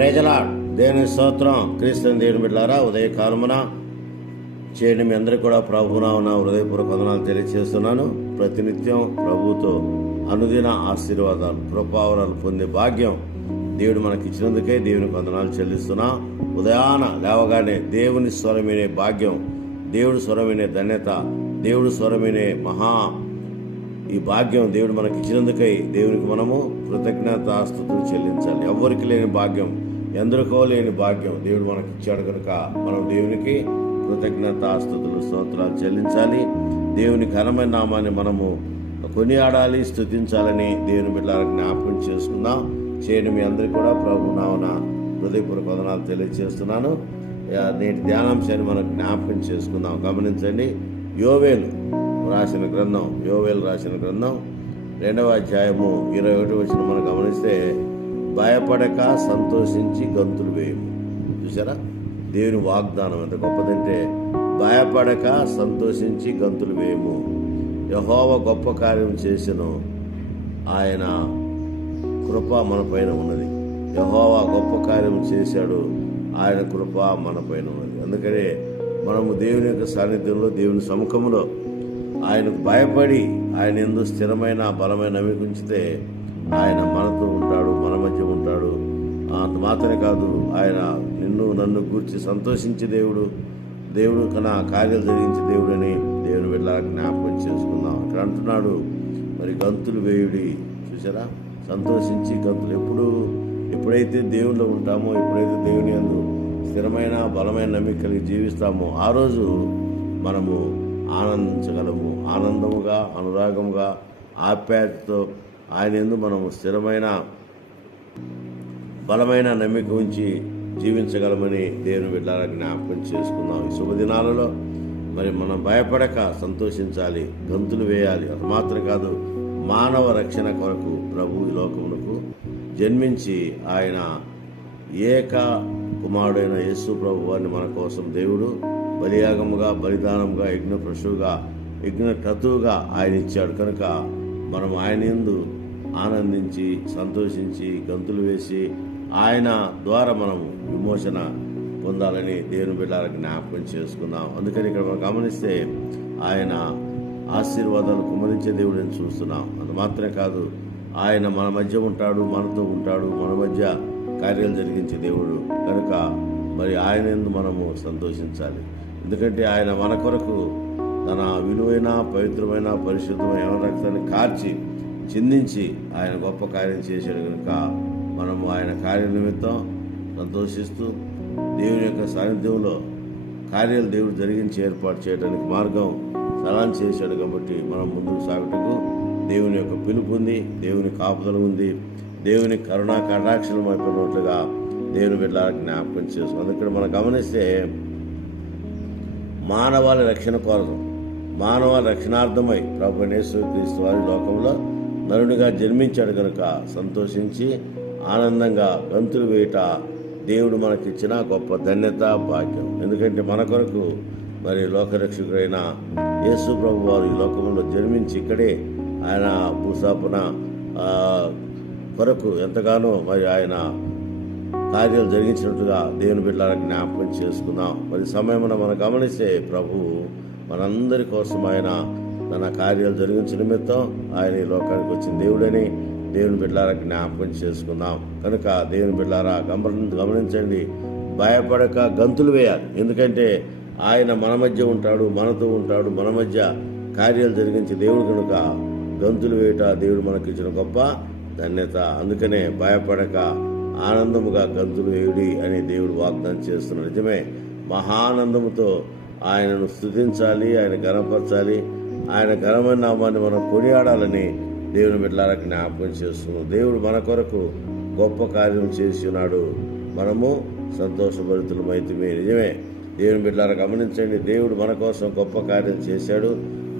Praise the lord. దేవుని స్తోత్రం. క్రీస్తు దేవుని బిడ్డలారా, ఉదయకాలమున చేయని మీ అందరికీ కూడా ప్రభువున హృదయపూర్వక వందనాలు తెలియజేస్తున్నాను. ప్రతినిత్యం ప్రభువుతో అనుదిన ఆశీర్వాదాలు, కృపావరాలు పొందే భాగ్యం దేవుడు మనకి ఇచ్చినందుకే దేవునికి వందనాలు చెల్లిస్తున్నా. ఉదయాన లేవగానే దేవుని స్వరం వినే భాగ్యం, దేవుడు స్వరం వినే ధన్యత, దేవుడు స్వరం వినే ఈ భాగ్యం దేవుడు మనకి ఇచ్చినందుకై దేవునికి మనము కృతజ్ఞతాస్తుతులు చెల్లించాలి. ఎవ్వరికి లేని భాగ్యం, ఎందరికో లేని భాగ్యం దేవుడు మనకి ఇచ్చాడు కనుక మనం దేవునికి కృతజ్ఞతాస్తుతులు, స్తోత్రాలు చెల్లించాలి. దేవుని ఘనమైన నామాన్ని మనము కొనియాడాలి, స్తుతించాలని దేవుని బిడ్డలకు జ్ఞాపకం చేసుకుందాం. చేయని మీ అందరికీ కూడా ప్రభు నామమున హృదయపూర్వక వందనాలు తెలియజేస్తున్నాను. నేటి ధ్యానాంశాన్ని మనం జ్ఞాపకం చేసుకుందాం. గమనించండి, యోవేలు రాసిన గ్రంథం 2వ అధ్యాయము 21 వచనం మనం గమనిస్తే, భయపడక సంతోషించి గంతులు వేయము. చూసారా, దేవుని వాగ్దానం ఎంత గొప్పదంటే, భయపడక సంతోషించి గంతులు వేయము. యెహోవా గొప్ప కార్యం చేసెను, ఆయన కృప మన పైన ఉన్నది. యెహోవా గొప్ప కార్యం చేశాడు, ఆయన కృప మన పైన ఉన్నది. అందుకనే మనము దేవుని యొక్క సాన్నిధ్యంలో, దేవుని సముఖంలో ఆయనకు భయపడి ఆయన యందు స్థిరమైన బలమైన నమ్మిక ఉంచితే ఆయన మనతో ఉంటాడు, మన మధ్య ఉంటాడు. అంత మాత్రమే కాదు, ఆయన నిన్ను నన్ను గూర్చి సంతోషించే దేవుడు కన్నా కార్యాలు జరిగించే దేవుడు అని దేవుని బిడ్డలకు జ్ఞాపకం చేసుకుందాం. ఇక్కడ అంటున్నాడు, మరి గంతులు వేయుడి. చూసారా, సంతోషించి గంతులు. ఎప్పుడైతే దేవుళ్ళు ఉంటామో, ఎప్పుడైతే దేవుని యందు స్థిరమైన బలమైన నమ్మిక కలిగి జీవిస్తామో, ఆ రోజు మనము ఆనందించగలము. ఆనందముగా, అనురాగముగా, ఆప్యాయతతో ఆయన యందు మనము స్థిరమైన బలమైన నమ్మిక ఉంచి జీవించగలమని దేవుని బిడ్డలకు జ్ఞాపకం చేసుకుందాం. ఈ శుభదినాలలో మరి మనం భయపడక సంతోషించాలి, గంతులు వేయాలి. అది మాత్రం కాదు, మానవ రక్షణ కొరకు ప్రభు ఈ లోకమునకు జన్మించి ఆయన ఏక కుమారుడైన యేసు ప్రభు వారిని మన కోసం దేవుడు బలియాగముగా, బలిదానముగా, యజ్ఞక్రతువుగా ఆయన ఇచ్చాడు. కనుక మనం ఆయన యందు ఆనందించి, సంతోషించి, గంతులు వేసి ఆయన ద్వారా మనము విమోచన పొందాలని దేవుని బిడ్డలకు జ్ఞాపకం చేసుకుందాం. అందుకని ఇక్కడ మనం గమనిస్తే ఆయన ఆశీర్వాదాలు కుమ్మరించే దేవుడిని చూస్తున్నాం. అది మాత్రమే కాదు, ఆయన మన మధ్య ఉంటాడు, మనతో ఉంటాడు, మన మధ్య కార్యాలు జరిగించే దేవుడు. కనుక మరి ఆయన యందు మనము సంతోషించాలి. ఎందుకంటే ఆయన మన కొరకు తన విలువైన, పవిత్రమైన, పరిశుద్ధమైన రక్తాన్ని కార్చి చిందించి ఆయన గొప్ప కార్యం చేశాడు. కనుక మనము ఆయన కార్య నిమిత్తం సంతోషిస్తూ దేవుని యొక్క సాన్నిధ్యంలో కార్యాలు దేవుడు జరిగించి ఏర్పాటు చేయడానికి మార్గం సలాం చేశాడు. కాబట్టి మనం ముందుకు సాగుటకు దేవుని యొక్క పిలుపు ఉంది, దేవుని కాపుదల ఉంది, దేవుని కరుణా కటాక్షలం అయిపోయినట్లుగా దేవుని బిడ్డలకు జ్ఞాపకం చేస్తాం. అందుకని మనం గమనిస్తే, మానవాళి రక్షణ కొరకు, మానవ రక్షణార్థమై ప్రభు యేసుక్రీస్తు వారి లోకంలో నరునిగా జన్మించాడు. కనుక సంతోషించి ఆనందంగా గంతులు వేయట దేవుడు మనకిచ్చిన గొప్ప ధన్యత, భాగ్యం. ఎందుకంటే మన కొరకు మరి లోకరక్షకుడైన యేసు ప్రభు వారు ఈ లోకంలో జన్మించి ఇక్కడే ఆయన భూస్థాపన కొరకు ఎంతగానో మరి ఆయన కార్యాలు జరిగించినట్టుగా దేవుని బిడ్డలకు జ్ఞాపకం చేసుకుందాం. మరి సమయమున మనం గమనిస్తే, ప్రభు మనందరి కోసం ఆయన తన కార్యాలు జరిగించిన నిమిత్తం ఆయన ఈ లోకానికి వచ్చిన దేవుడని దేవుని బిడ్డలకు జ్ఞాపకం చేసుకుందాం. కనుక దేవుని బిడ్డలారా గమనించండి, భయపడక గంతులు వేయాలి. ఎందుకంటే ఆయన మన మధ్య ఉంటాడు, మనతో ఉంటాడు, మన మధ్య కార్యాలు జరిగించే దేవుడు. కనుక గంతులు వేయట దేవుడు మనకిచ్చిన గొప్ప ధన్యత. అందుకనే భయపడక ఆనందముగా గంతులు వేయుడి అని దేవుడు వాగ్దానం చేస్తున్నాడు. నిజమే, మహానందముతో ఆయనను స్తుతించాలి, ఆయన ఘనపరచాలి, ఆయన ఘనమైన నామాన్ని మనం కొనియాడాలని దేవుని బిడ్డలకు జ్ఞాపకం చేస్తున్నాం. దేవుడు మన కొరకు గొప్ప కార్యం చేసి ఉన్నాడు, మనము సంతోషభరితులమైతిమి. నిజమే, దేవుని బిడ్డలారా గమనించండి, దేవుడు మన కోసం గొప్ప కార్యం చేశాడు,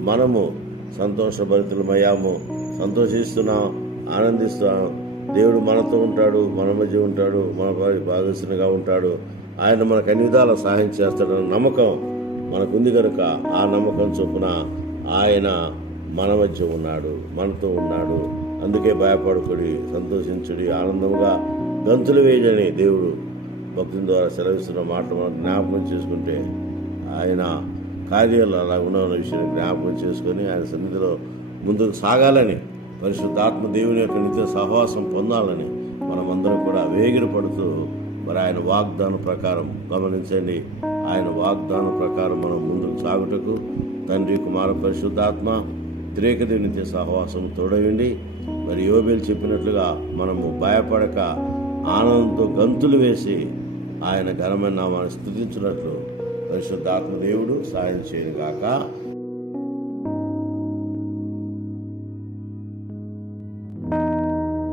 మనము సంతోషభరితులమయ్యాము, సంతోషిస్తున్నాం, ఆనందిస్తున్నాం. దేవుడు మనతో ఉంటాడు, మన మధ్య ఉంటాడు, మన భాగస్వామిగా ఉంటాడు. ఆయన మనకు అన్ని విధాల సహాయం చేస్తాడన్న నమ్మకం మనకుంది. కనుక ఆ నమ్మకం చొప్పున ఆయన మన మధ్య ఉన్నాడు, మనతో ఉన్నాడు. అందుకే భయపడుకుడి, సంతోషించుడి, ఆనందముగా గంతులు వేయని దేవుడు భక్తుల ద్వారా సెలవిస్తున్న మాటలు మనం జ్ఞాపకం చేసుకుంటే ఆయన కార్యాలు అలా ఉన్న విషయాన్ని జ్ఞాపకం చేసుకొని ఆయన సన్నిధిలో ముందుకు సాగాలని, పరిశుద్ధాత్మ దేవుని యొక్క నిత్య సహవాసం పొందాలని మనమందరం కూడా వేగిరపడుతూ మరి ఆయన వాగ్దానం ప్రకారం గమనించండి. ఆయన వాగ్దానం ప్రకారం మనం ముందుకు సాగుటకు తండ్రి, కుమార, పరిశుద్ధాత్మ త్రేకదేవి నిత్య సహవాసం తోడయండి. మరి యోబేలు చెప్పినట్లుగా మనము భయపడక ఆనందంతో గంతులు వేసి ఆయన ఘనమైన నామాన్ని స్తుతించినట్లు పరిశుద్ధాత్మ దేవుడు సాయం చేయను గాక.